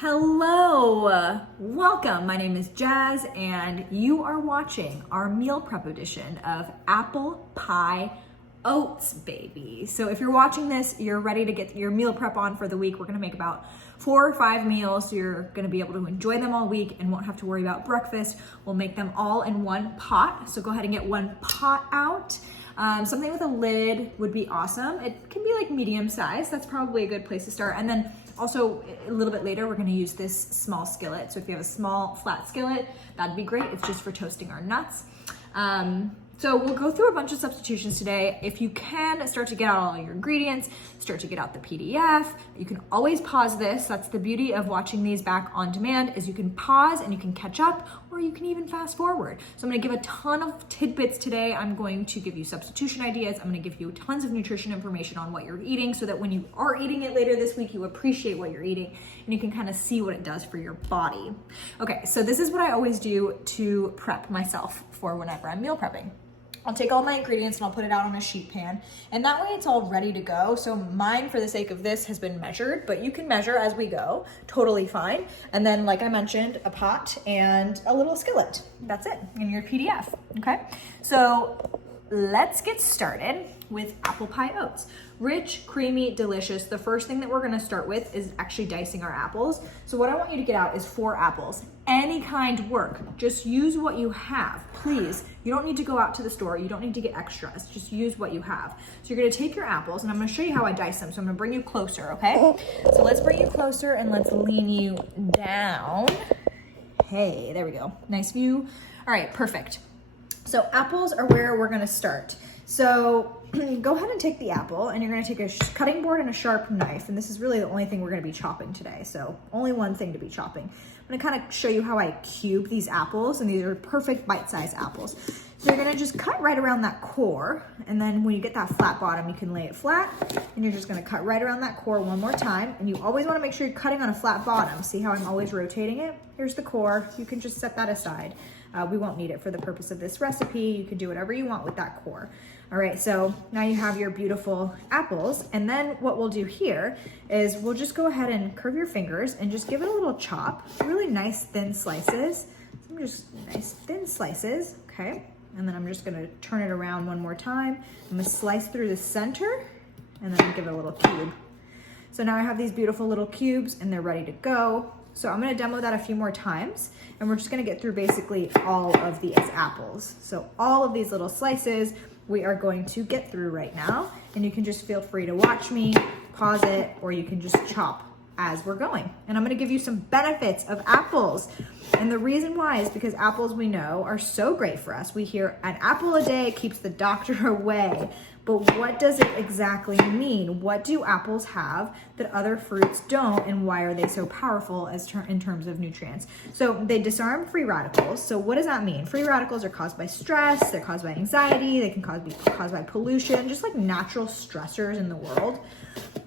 Hello, welcome. My name is Jazz and you are watching our meal prep edition of Apple Pie Oats, baby. So if you're watching this, you're ready to get your meal prep on for the week. We're gonna make about 4 or 5 meals. So you're gonna be able to enjoy them all week and won't have to worry about breakfast. We'll make them all in one pot. So go ahead and get one pot out. Something with a lid would be awesome. It can be like medium size. That's probably a good place to start. And then also a little bit later, we're gonna use this small skillet. So if you have a small flat skillet, that'd be great. It's just for toasting our nuts. So we'll go through a bunch of substitutions today. If you can, start to get out all your ingredients, start to get out the PDF. You can always pause this. That's the beauty of watching these back on demand, is you can pause and you can catch up, or you can even fast forward. So I'm gonna give a ton of tidbits today. I'm going to give you substitution ideas. I'm gonna give you tons of nutrition information on what you're eating so that when you are eating it later this week, you appreciate what you're eating and you can kind of see what it does for your body. Okay, so this is what I always do to prep myself for whenever I'm meal prepping. I'll take all my ingredients and I'll put it out on a sheet pan, and that way it's all ready to go. So mine, for the sake of this, has been measured, but you can measure as we go, totally fine. And then, like I mentioned, a pot and a little skillet. That's it in your PDF, okay? So let's get started with apple pie oats. Rich, creamy, delicious. The first thing that we're gonna start with is actually dicing our apples. So what I want you to get out is 4 apples. Any kind work, just use what you have, please. You don't need to go out to the store. You don't need to get extras. Just use what you have. So you're gonna take your apples, and I'm gonna show you how I dice them. So I'm gonna bring you closer, okay? So let's bring you closer and let's lean you down. Hey, there we go. Nice view. All right, perfect. So apples are where we're gonna start. So go ahead and take the apple, and you're gonna take a cutting board and a sharp knife, and this is really the only thing we're gonna be chopping today, so only one thing to be chopping. I'm gonna kind of show you how I cube these apples, and these are perfect bite-sized apples. So you're gonna just cut right around that core, and then when you get that flat bottom, you can lay it flat, and you're just gonna cut right around that core one more time, and you always wanna make sure you're cutting on a flat bottom. See how I'm always rotating it? Here's the core. You can just set that aside. We won't need it for the purpose of this recipe. You can do whatever you want with that core. All right, so now you have your beautiful apples, and then what we'll do here is we'll just go ahead and curve your fingers and just give it a little chop, really nice thin slices. Some just nice thin slices, okay? And then I'm just gonna turn it around one more time. I'm gonna slice through the center, and then give it a little cube. So now I have these beautiful little cubes, and they're ready to go. So I'm gonna demo that a few more times, and we're just gonna get through basically all of these apples. So all of these little slices we are going to get through right now, and you can just feel free to watch me, pause it, or you can just chop as we're going. And I'm gonna give you some benefits of apples. And the reason why is because apples, we know, are so great for us. We hear an apple a day keeps the doctor away. But what does it exactly mean? What do apples have that other fruits don't, and why are they so powerful in terms of nutrients? So they disarm free radicals. So what does that mean? Free radicals are caused by stress, they're caused by anxiety, they can be caused by pollution, just like natural stressors in the world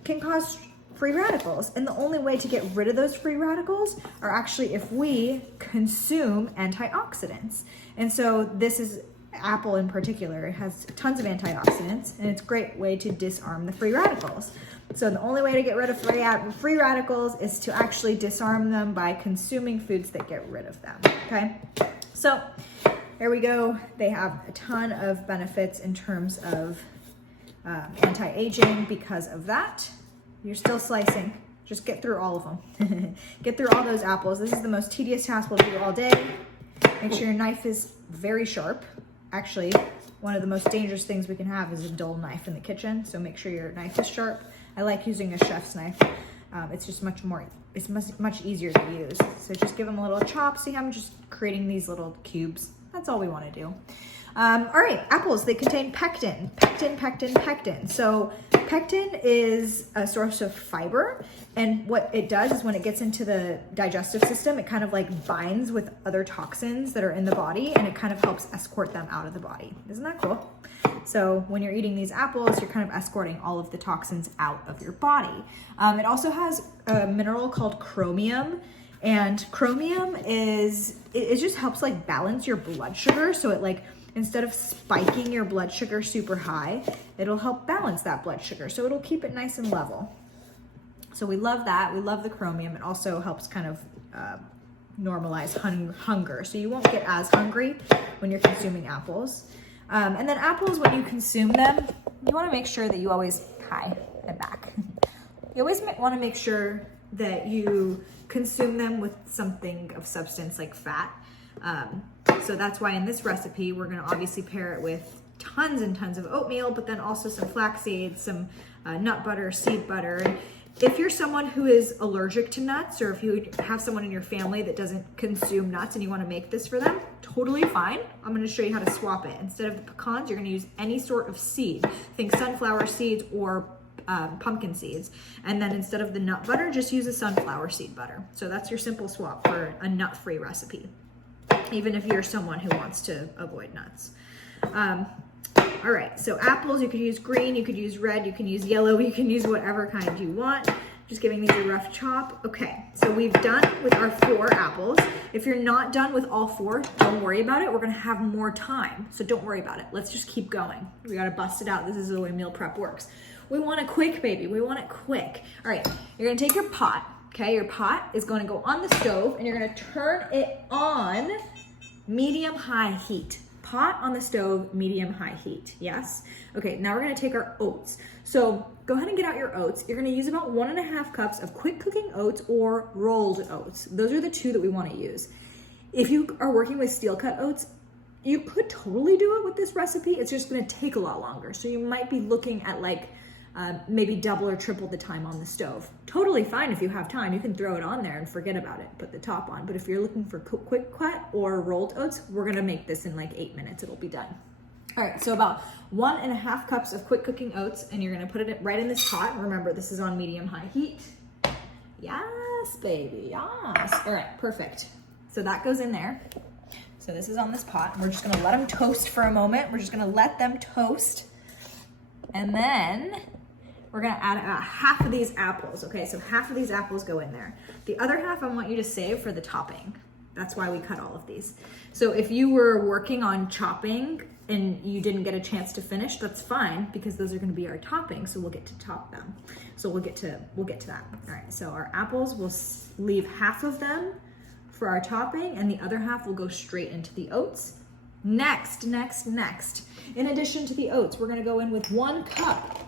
can cause free radicals. And the only way to get rid of those free radicals are actually if we consume antioxidants. And so this is apple in particular. It has tons of antioxidants, and it's a great way to disarm the free radicals. So the only way to get rid of free radicals is to actually disarm them by consuming foods that get rid of them, okay? So there we go. They have a ton of benefits in terms of anti-aging because of that. You're still slicing. Just get through all of them. Get through all those apples. This is the most tedious task we'll do all day. Make sure your knife is very sharp. Actually, one of the most dangerous things we can have is a dull knife in the kitchen, so make sure your knife is sharp. I like using a chef's knife. It's just much easier to use. So just give them a little chop. See how I'm just creating these little cubes? That's all we want to do. All right, apples, they contain pectin. So pectin is a source of fiber, and what it does is when it gets into the digestive system, it kind of like binds with other toxins that are in the body, and it kind of helps escort them out of the body. Isn't that cool? So when you're eating these apples, you're kind of escorting all of the toxins out of your body. It also has a mineral called chromium, and chromium it just helps like balance your blood sugar. So it like, instead of spiking your blood sugar super high, it'll help balance that blood sugar. So it'll keep it nice and level. So we love that. We love the chromium. It also helps kind of normalize hunger. So you won't get as hungry when you're consuming apples. And then apples, when you consume them, you want to make sure that you always, hi and back. You always want to make sure that you consume them with something of substance like fat. So that's why in this recipe, we're going to obviously pair it with tons and tons of oatmeal, but then also some flax seeds, some nut butter, seed butter. And if you're someone who is allergic to nuts, or if you have someone in your family that doesn't consume nuts and you want to make this for them, totally fine. I'm going to show you how to swap it. Instead of the pecans, you're going to use any sort of seed. Think sunflower seeds or pumpkin seeds. And then instead of the nut butter, just use a sunflower seed butter. So that's your simple swap for a nut-free recipe, even if you're someone who wants to avoid nuts. All right, so apples, you could use green, you could use red, you can use yellow, you can use whatever kind you want. Just giving these a rough chop. Okay, so we've done with our 4 apples. If you're not done with all 4, don't worry about it. We're gonna have more time, so don't worry about it. Let's just keep going. We gotta bust it out. This is the way meal prep works. We want it quick, baby. We want it quick. All right, you're gonna take your pot, okay? Your pot is gonna go on the stove and you're gonna turn it on medium-high heat. Pot on the stove, medium-high heat, yes? Okay, now we're gonna take our oats. So go ahead and get out your oats. You're gonna use about 1.5 cups of quick cooking oats or rolled oats. Those are the 2 that we wanna use. If you are working with steel cut oats, you could totally do it with this recipe. It's just gonna take a lot longer. So you might be looking at like maybe double or triple the time on the stove. Totally fine if you have time. You can throw it on there and forget about it, put the top on. But if you're looking for quick cut or rolled oats, we're gonna make this in like 8 minutes, it'll be done. All right, so about 1.5 cups of quick cooking oats, and you're gonna put it right in this pot. Remember, this is on medium-high heat. Yes, baby, yes. All right, perfect. So that goes in there. So this is on this pot. We're just gonna let them toast for a moment. We're just gonna let them toast. And then we're gonna add about half of these apples, okay? So half of these apples go in there. The other half I want you to save for the topping. That's why we cut all of these. So if you were working on chopping and you didn't get a chance to finish, that's fine, because those are gonna be our topping, so we'll get to top them. So we'll get to that. All right, so our apples, we'll leave half of them for our topping, and the other half will go straight into the oats. Next. In addition to the oats, we're gonna go in with 1 cup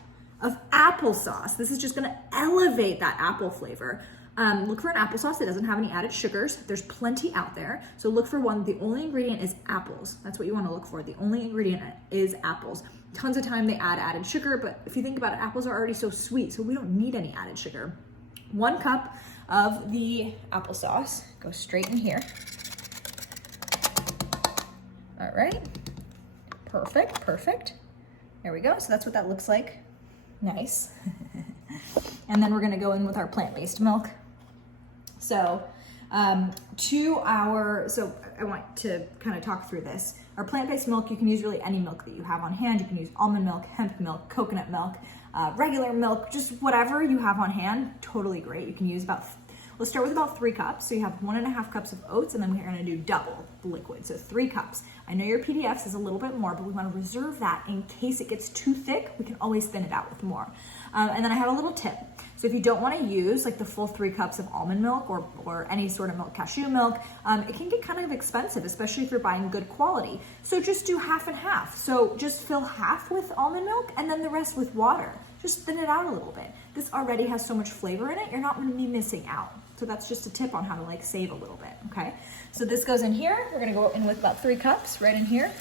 of applesauce. This is just gonna elevate that apple flavor. Look for an applesauce that doesn't have any added sugars. There's plenty out there. So look for one. The only ingredient is apples. That's what you wanna look for. The only ingredient is apples. Tons of time they add added sugar, but if you think about it, apples are already so sweet, so we don't need any added sugar. 1 cup of the applesauce goes straight in here. All right, perfect. There we go, so that's what that looks like. Nice. And then we're gonna go in with our plant-based milk. So so I want to kind of talk through this. Our plant-based milk, you can use really any milk that you have on hand. You can use almond milk, hemp milk, coconut milk, regular milk, just whatever you have on hand, totally great. You can use let's start with about 3 cups. So you have 1.5 cups of oats, and then we're gonna do double the liquid, so 3 cups. I know your PDFs is a little bit more, but we wanna reserve that in case it gets too thick. We can always thin it out with more. And then I have a little tip. So if you don't wanna use like the full 3 cups of almond milk or any sort of milk, cashew milk, it can get kind of expensive, especially if you're buying good quality. So just do half and half. So just fill half with almond milk and then the rest with water. Just thin it out a little bit. This already has so much flavor in it, you're not gonna be missing out. So that's just a tip on how to like save a little bit, okay? So this goes in here. We're gonna go in with about 3 cups right in here.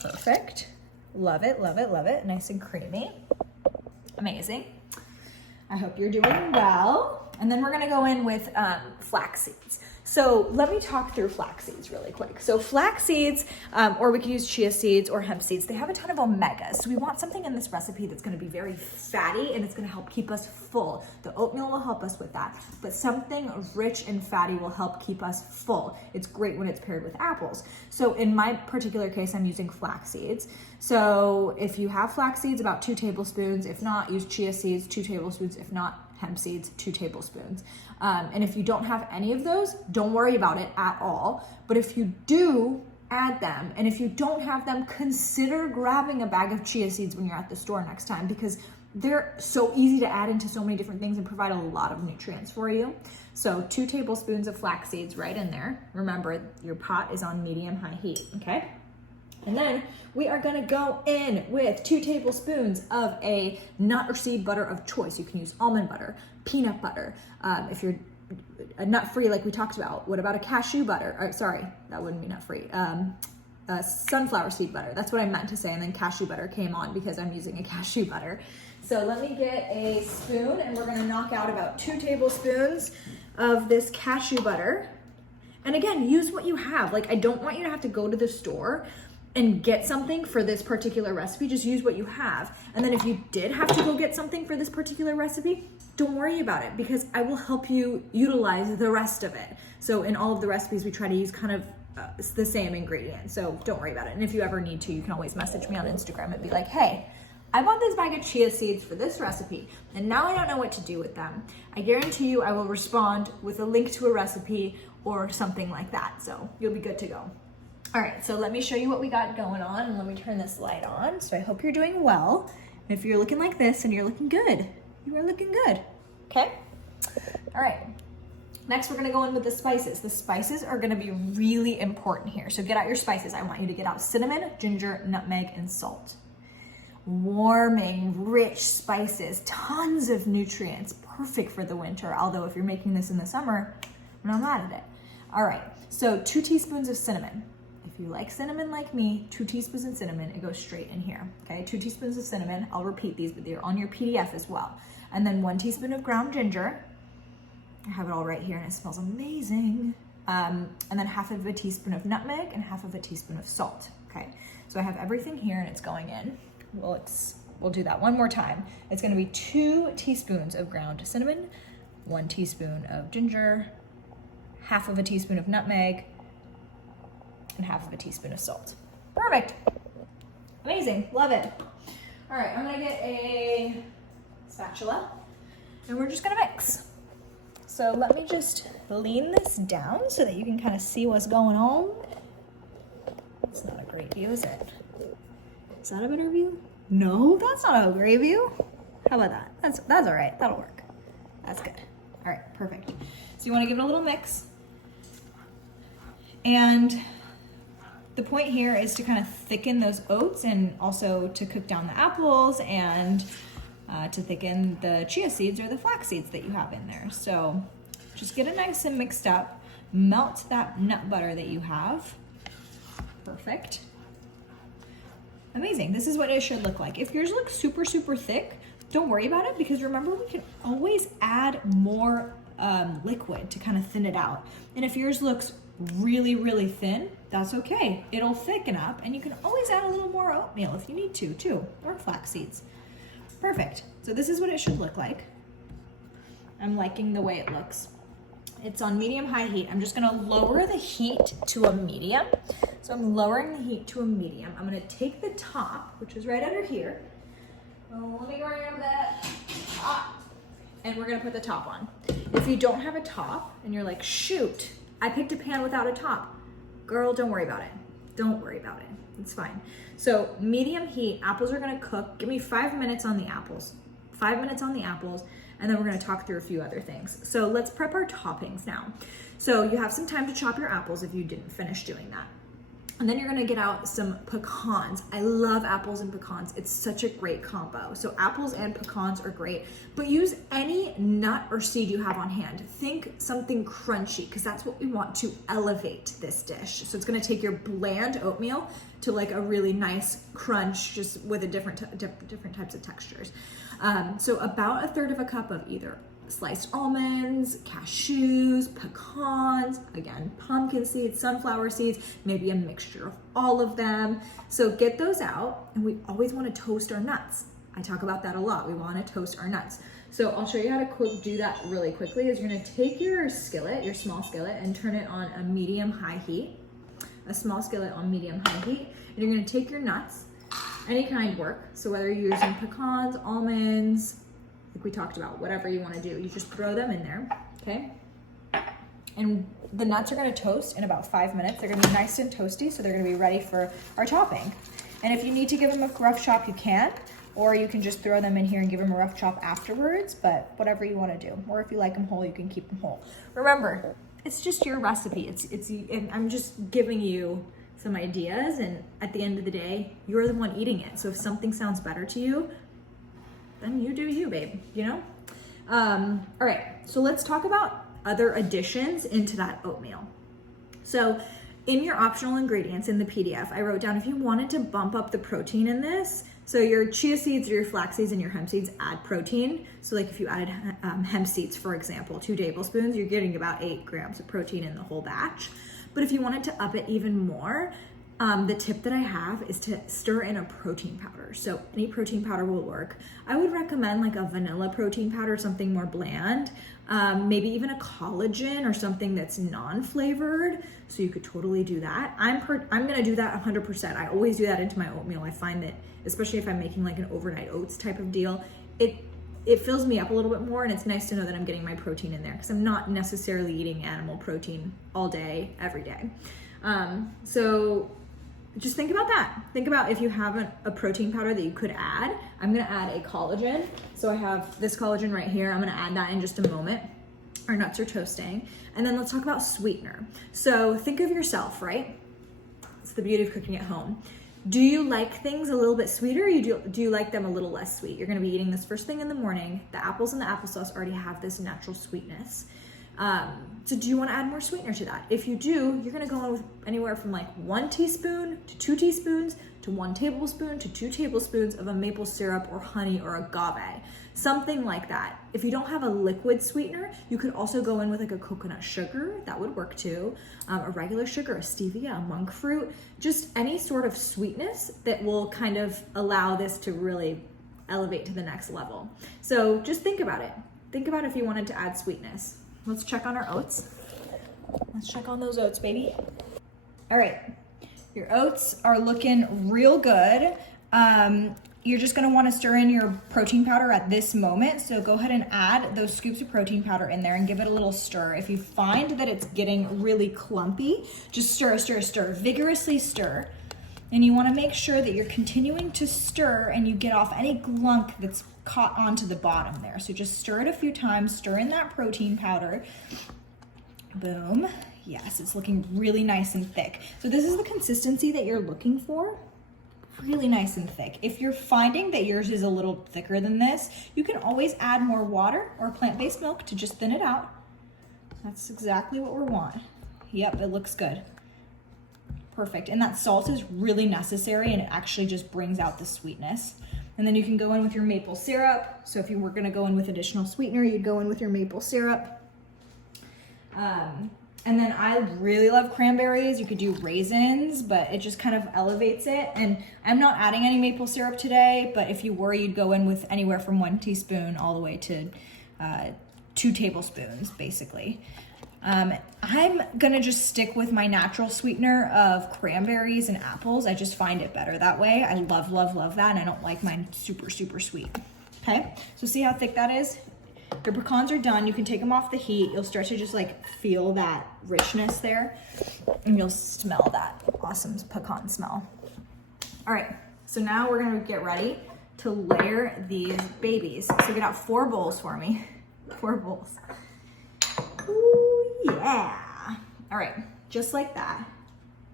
Perfect. Love it. Nice and creamy. Amazing. I hope you're doing well. And then we're gonna go in with flax seeds. So let me talk through flax seeds really quick. So flax seeds, or we can use chia seeds or hemp seeds, they have a ton of omegas. So we want something in this recipe that's gonna be very fatty and it's gonna help keep us full. The oatmeal will help us with that, but something rich and fatty will help keep us full. It's great when it's paired with apples. So in my particular case, I'm using flax seeds. So if you have flax seeds, about 2 tablespoons. If not, use chia seeds, 2 tablespoons. If not, hemp seeds, 2 tablespoons. And if you don't have any of those, don't worry about it at all. But if you do, add them. And if you don't have them, consider grabbing a bag of chia seeds when you're at the store next time, because they're so easy to add into so many different things and provide a lot of nutrients for you. So 2 tablespoons of flax seeds right in there. Remember, your pot is on medium-high heat, okay? And then we are gonna go in with 2 tablespoons of a nut or seed butter of choice. You can use almond butter, peanut butter. If you're nut-free like we talked about, what about a cashew butter? Or, sorry, that wouldn't be nut-free. Sunflower seed butter, that's what I meant to say, and then cashew butter came on because I'm using a cashew butter. So let me get a spoon and we're gonna knock out about 2 tablespoons of this cashew butter. And again, use what you have. Like, I don't want you to have to go to the store and get something for this particular recipe. Just use what you have. And then if you did have to go get something for this particular recipe, don't worry about it because I will help you utilize the rest of it. So in all of the recipes, we try to use kind of the same ingredients. So don't worry about it. And if you ever need to, you can always message me on Instagram and be like, hey, I bought this bag of chia seeds for this recipe, and now I don't know what to do with them. I guarantee you I will respond with a link to a recipe or something like that. So you'll be good to go. All right, so let me show you what we got going on, and let me turn this light on. So I hope you're doing well. And if you're looking like this and you're looking good, you are looking good, okay? All right, next we're gonna go in with the spices. The spices are gonna be really important here. So get out your spices. I want you to get out cinnamon, ginger, nutmeg, and salt. Warming, rich spices, tons of nutrients, perfect for the winter. Although if you're making this in the summer, I'm not mad at it. All right, so 2 teaspoons of cinnamon. If you like cinnamon like me, 2 teaspoons of cinnamon, it goes straight in here, okay? 2 teaspoons of cinnamon, I'll repeat these, but they're on your PDF as well. And then 1 teaspoon of ground ginger. I have it all right here and it smells amazing. And then 1/2 teaspoon of nutmeg and 1/2 teaspoon of salt, okay? So I have everything here and it's going in. We'll do that one more time. It's gonna be 2 teaspoons of ground cinnamon, 1 teaspoon of ginger, 1/2 teaspoon of nutmeg, and 1/2 teaspoon of salt. Perfect. Amazing, love it. All right, I'm gonna get a spatula and we're just gonna mix. So let me just lean this down so that you can kind of see what's going on. It's not a great view, is it? Is that a better view? No, that's not a great view. How about that? That's all right, that'll work. That's good. All right, perfect. So you wanna give it a little mix. And the point here is to kind of thicken those oats and also to cook down the apples and to thicken the chia seeds or the flax seeds that you have in there. So just get it nice and mixed up. Melt that nut butter that you have. Perfect. Amazing. This is what it should look like. If yours looks super, super thick, don't worry about it because remember we can always add more liquid to kind of thin it out. And if yours looks really, really thin, that's okay. It'll thicken up and you can always add a little more oatmeal if you need to too, or flax seeds. Perfect. So this is what it should look like. I'm liking the way it looks. It's on medium-high heat. I'm just gonna lower the heat to a medium. So I'm lowering the heat to a medium. I'm gonna take the top, which is right under here. Oh, let me grab that top. And we're gonna put the top on. If you don't have a top and you're like, shoot, I picked a pan without a top. Girl, don't worry about it. Don't worry about it. It's fine. So medium heat, apples are gonna cook. Give me 5 minutes on the apples. 5 minutes on the apples, and then we're gonna talk through a few other things. So let's prep our toppings now. So you have some time to chop your apples if you didn't finish doing that. And then you're gonna get out some pecans. I love apples and pecans. It's such a great combo. So apples and pecans are great, but use any nut or seed you have on hand. Think something crunchy, because that's what we want to elevate this dish. So it's gonna take your bland oatmeal to like a really nice crunch, just with a different types of textures. So about 1/3 cup of either sliced almonds, cashews, pecans, again, pumpkin seeds, sunflower seeds, maybe a mixture of all of them. So get those out, and we always want to toast our nuts. I talk about that a lot. We want to toast our nuts. So I'll show you how to do that really quickly. Is you're going to take your skillet, your small skillet, and turn it on a medium-high heat. A small skillet on medium-high heat. And you're going to take your nuts, any kind work. So whether you're using pecans, almonds, like we talked about, whatever you want to do, you just throw them in there, okay? And the nuts are going to toast in about 5 minutes. They're going to be nice and toasty, so they're going to be ready for our topping. And if you need to give them a rough chop, you can, or you can just throw them in here and give them a rough chop afterwards, but whatever you want to do. Or if you like them whole, you can keep them whole. Remember, it's just your recipe. And I'm just giving you some ideas, and at the end of the day, you're the one eating it. So if something sounds better to you, then you do you, babe, you know? All right, so let's talk about other additions into that oatmeal. So in your optional ingredients in the PDF, I wrote down if you wanted to bump up the protein in this, so your chia seeds or your flax seeds and your hemp seeds add protein. So like if you added hemp seeds, for example, 2 tablespoons, you're getting about 8 grams of protein in the whole batch. But if you wanted to up it even more, the tip that I have is to stir in a protein powder. So any protein powder will work. I would recommend like a vanilla protein powder, something more bland, maybe even a collagen or something that's non-flavored. So you could totally do that. I'm gonna do that 100%. I always do that into my oatmeal. I find that, especially if I'm making like an overnight oats type of deal, it fills me up a little bit more, and it's nice to know that I'm getting my protein in there because I'm not necessarily eating animal protein all day, every day. So just think about that. Think about if you have a protein powder that you could add. I'm gonna add a collagen. So I have this collagen right here. I'm gonna add that in just a moment. Our nuts are toasting. And then let's talk about sweetener. So think of yourself, right? It's the beauty of cooking at home. Do you like things a little bit sweeter, or do you like them a little less sweet? You're gonna be eating this first thing in the morning. The apples and the applesauce already have this natural sweetness. So do you want to add more sweetener to that? If you do, you're going to go in with anywhere from like 1 teaspoon to 2 teaspoons to 1 tablespoon to 2 tablespoons of a maple syrup or honey or agave, something like that. If you don't have a liquid sweetener, you could also go in with like a coconut sugar. That would work too. A regular sugar, a stevia, a monk fruit, just any sort of sweetness that will kind of allow this to really elevate to the next level. So just think about it. Think about if you wanted to add sweetness. Let's check on our oats. Let's check on those oats, baby. All right, your oats are looking real good. You're just gonna wanna stir in your protein powder at this moment. So go ahead and add those scoops of protein powder in there and give it a little stir. If you find that it's getting really clumpy, just stir, stir, stir, vigorously stir. And you wanna make sure that you're continuing to stir and you get off any glunk that's caught onto the bottom there. So just stir it a few times, stir in that protein powder. Boom. Yes, it's looking really nice and thick. So this is the consistency that you're looking for. Really nice and thick. If you're finding that yours is a little thicker than this, you can always add more water or plant-based milk to just thin it out. That's exactly what we want. Yep, it looks good. Perfect. And that salt is really necessary, and it actually just brings out the sweetness. And then you can go in with your maple syrup. So if you were gonna go in with additional sweetener, you'd go in with your maple syrup. And then I really love cranberries. You could do raisins, but it just kind of elevates it. And I'm not adding any maple syrup today, but if you were, you'd go in with anywhere from 1 teaspoon all the way to 2 tablespoons, basically. I'm gonna just stick with my natural sweetener of cranberries and apples. I just find it better that way. I love, love, love that, and I don't like mine super, super sweet. Okay, so see how thick that is? Your pecans are done. You can take them off the heat. You'll start to just like feel that richness there, and you'll smell that awesome pecan smell. All right, so now we're gonna get ready to layer these babies. So get out 4 bowls for me. 4 bowls. Ooh, yeah. All right, just like that.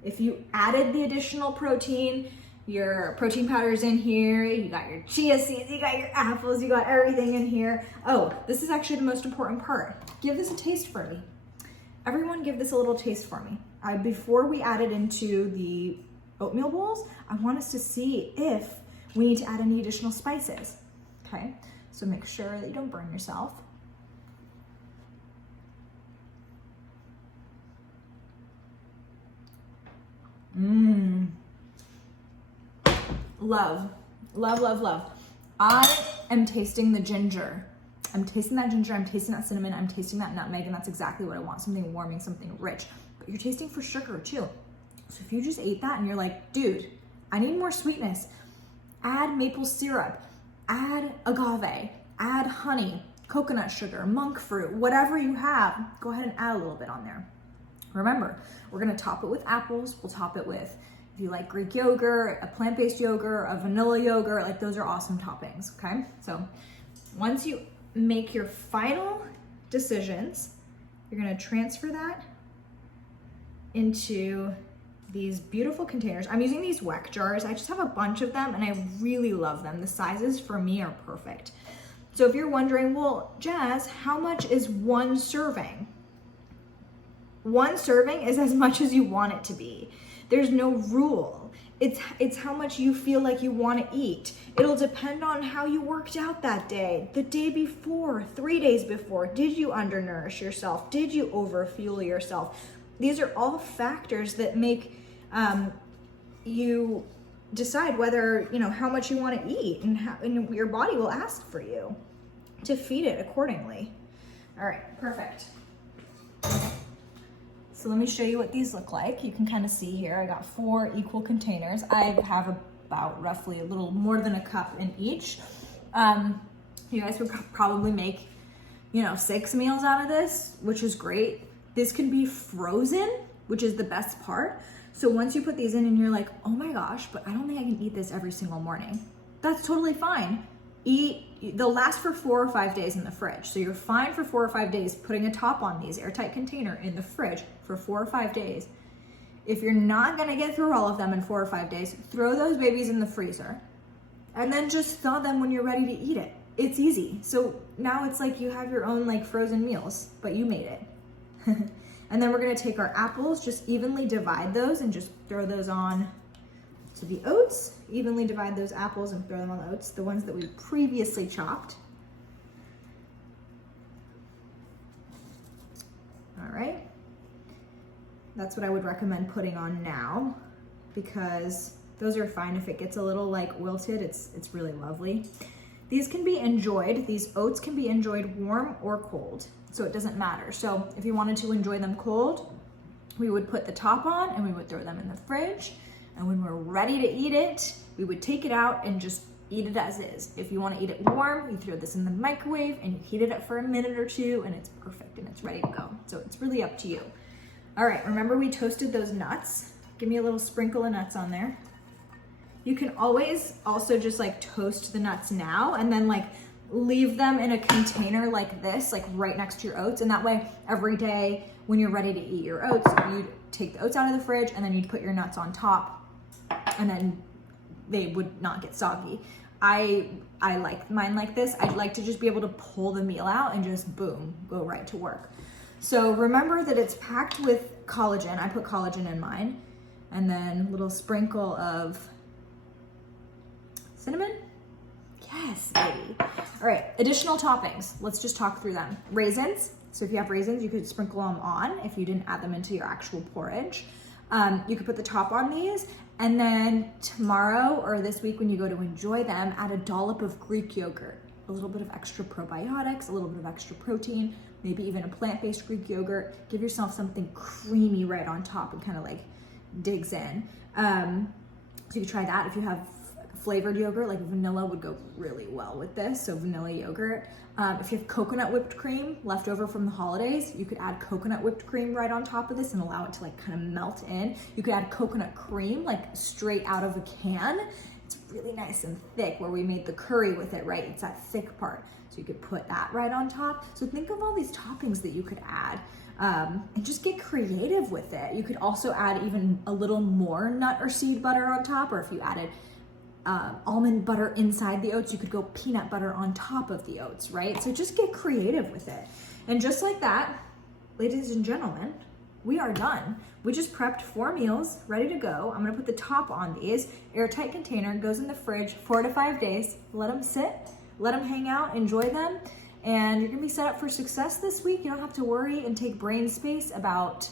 If you added the additional protein, your protein powder's in here, you got your chia seeds, you got your apples, you got everything in here. Oh, this is actually the most important part. Give this a taste for me. Everyone give this a little taste for me. Before we add it into the oatmeal bowls, I want us to see if we need to add any additional spices. Okay, so make sure that you don't burn yourself. Love, love, love, love. I am tasting the ginger. I'm tasting that ginger, I'm tasting that cinnamon, I'm tasting that nutmeg, and that's exactly what I want, something warming, something rich. But you're tasting for sugar too. So if you just ate that and you're like, dude, I need more sweetness, add maple syrup, add agave, add honey, coconut sugar, monk fruit, whatever you have, go ahead and add a little bit on there. Remember, we're gonna top it with apples, we'll top it with if you like Greek yogurt, a plant-based yogurt, a vanilla yogurt, like those are awesome toppings, okay? So once you make your final decisions, you're gonna transfer that into these beautiful containers. I'm using these Weck jars. I just have a bunch of them and I really love them. The sizes for me are perfect. So if you're wondering, well, Jazz, how much is one serving? One serving is as much as you want it to be. There's no rule. It's how much you feel like you want to eat. It'll depend on how you worked out that day, the day before, 3 days before. Did you undernourish yourself? Did you overfuel yourself? These are all factors that make you decide whether, how much you want to eat, and your body will ask for you to feed it accordingly. All right, perfect. So let me show you what these look like. You can kind of see here, I got 4 equal containers. I have about roughly a little more than a cup in each. You guys would probably make, 6 meals out of this, which is great. This can be frozen, which is the best part. So once you put these in and you're like, oh my gosh, but I don't think I can eat this every single morning. That's totally fine. They'll last for 4 or 5 days in the fridge. So you're fine for 4 or 5 days putting a top on these, airtight container in the fridge for 4 or 5 days. If you're not gonna get through all of them in 4 or 5 days, throw those babies in the freezer and then just thaw them when you're ready to eat it. It's easy. So now it's like you have your own like frozen meals, but you made it. And then we're gonna take our apples, just evenly divide those and just throw those on to the oats. Evenly divide those apples and throw them on the oats, the ones that we previously chopped. All right. That's what I would recommend putting on now, because those are fine if it gets a little like wilted, it's really lovely. These can be enjoyed, these oats can be enjoyed warm or cold, so it doesn't matter. So if you wanted to enjoy them cold, we would put the top on and we would throw them in the fridge. And when we're ready to eat it, we would take it out and just eat it as is. If you want to eat it warm, you throw this in the microwave and you heat it up for a minute or 2 and it's perfect and it's ready to go. So it's really up to you. All right, remember we toasted those nuts? Give me a little sprinkle of nuts on there. You can always also just like toast the nuts now and then like leave them in a container like this, like right next to your oats. And that way every day when you're ready to eat your oats, you take the oats out of the fridge and then you'd put your nuts on top and then they would not get soggy. I like mine like this. I'd like to just be able to pull the meal out and just boom, go right to work. So remember that it's packed with collagen. I put collagen in mine. And then a little sprinkle of cinnamon. Yes, baby. All right, additional toppings. Let's just talk through them. Raisins. So if you have raisins, you could sprinkle them on if you didn't add them into your actual porridge. You could put the top on these, and then tomorrow or this week when you go to enjoy them, add a dollop of Greek yogurt, a little bit of extra probiotics, a little bit of extra protein, maybe even a plant-based Greek yogurt. Give yourself something creamy right on top and kind of like digs in. So you could try that. If you have flavored yogurt, like vanilla would go really well with this, so vanilla yogurt. If you have coconut whipped cream left over from the holidays, you could add coconut whipped cream right on top of this and allow it to like kind of melt in. You could add coconut cream like straight out of a can. It's really nice and thick where we made the curry with it, right? It's that thick part. So you could put that right on top. So think of all these toppings that you could add and just get creative with it. You could also add even a little more nut or seed butter on top, or if you added almond butter inside the oats, you could go peanut butter on top of the oats, right? So just get creative with it. And just like that, ladies and gentlemen, we are done. We just prepped 4 meals, ready to go. I'm gonna put the top on these. Airtight container, goes in the fridge 4 to 5 days. Let them sit, let them hang out, enjoy them, and you're gonna be set up for success this week. You don't have to worry and take brain space about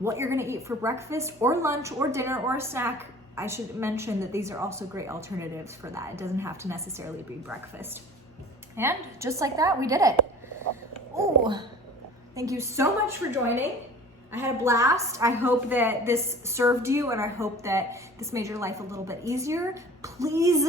what you're gonna eat for breakfast or lunch or dinner or a snack. I should mention that these are also great alternatives for that. It doesn't have to necessarily be breakfast. And just like that, we did it. Oh, thank you so much for joining. I had a blast. I hope that this served you and I hope that this made your life a little bit easier. Please